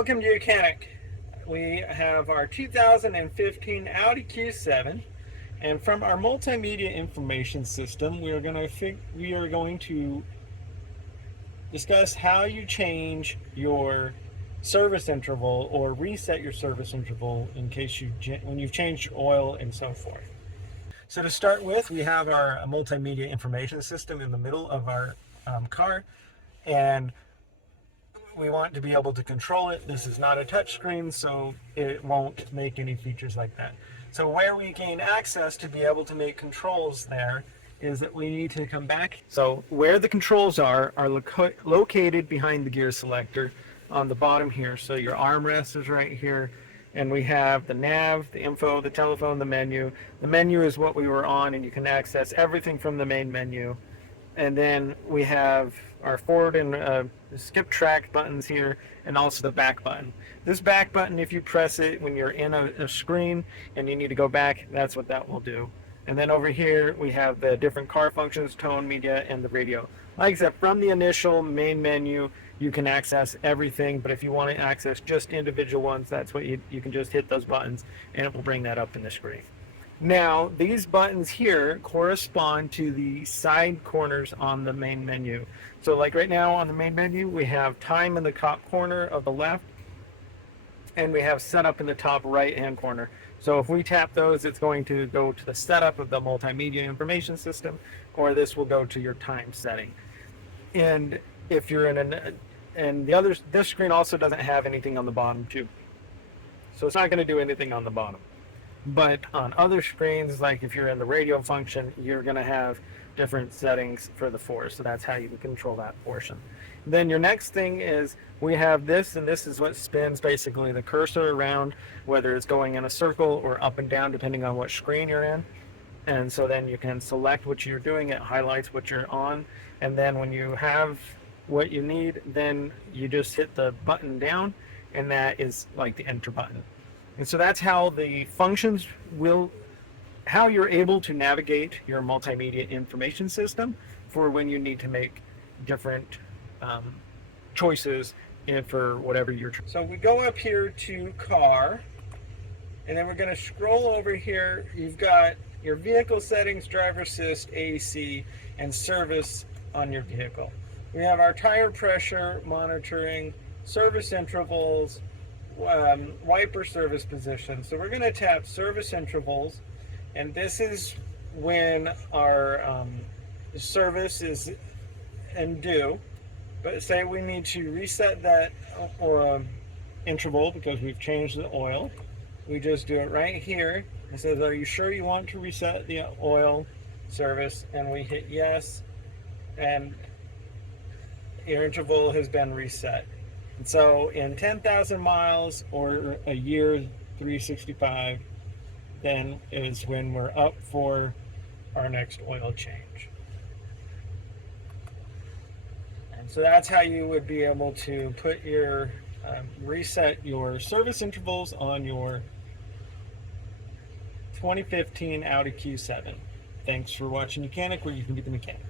Welcome to Mechanic. We have our 2015 Audi Q7, and from our multimedia information system, we are going to discuss how you change your service interval or reset your service interval in case when you've changed your oil and so forth. So to start with, we have our multimedia information system in the middle of our car, and we want to be able to control it. This is not a touch screen, so it won't make any features like that. So where we gain access to be able to make controls there is that we need to come back. So where the controls are located behind the gear selector on the bottom here. So your armrest is right here, and we have the nav, the info, the telephone, the menu. The menu is what we were on, and you can access everything from the main menu. And then we have our forward and skip track buttons here, and also the back button. This back button, if you press it when you're in a screen and you need to go back, that's what that will do. And then over here we have the different car functions, tone, media, and the radio. Like I said, from the initial main menu you can access everything, but if you want to access just individual ones, that's what you can just hit those buttons and it will bring that up in the screen. Now, these buttons here correspond to the side corners on the main menu. So like right now on the main menu, we have time in the top corner of the left, and we have setup in the top right-hand corner. So if we tap those, it's going to go to the setup of the multimedia information system, or this will go to your time setting. And if you're in this screen also doesn't have anything on the bottom too. So it's not going to do anything on the bottom. But on other screens, like if you're in the radio function, you're going to have different settings for the force. So that's how you can control that portion. Then your next thing is we have this, and this is what spins basically the cursor around, whether it's going in a circle or up and down, depending on what screen you're in. And so then you can select what you're doing. It highlights what you're on. And then when you have what you need, then you just hit the button down, and that is like the enter button. And so that's how the functions how you're able to navigate your multimedia information system for when you need to make different choices for whatever you're trying. So we go up here to car, and then we're going to scroll over here. You've got your vehicle settings, driver assist, AC, and service on your vehicle. We have our tire pressure monitoring, service intervals, wiper service position. So we're going to tap service intervals, and this is when our service is due. But say we need to reset that interval because we've changed the oil. We just do it right here. It says, are you sure you want to reset the oil service? And we hit yes, and your interval has been reset. And so in 10,000 miles or a year, 365, then is when we're up for our next oil change. And so that's how you would be able to put your reset your service intervals on your 2015 Audi Q7. Thanks for watching Mechanic, where you can be the mechanic.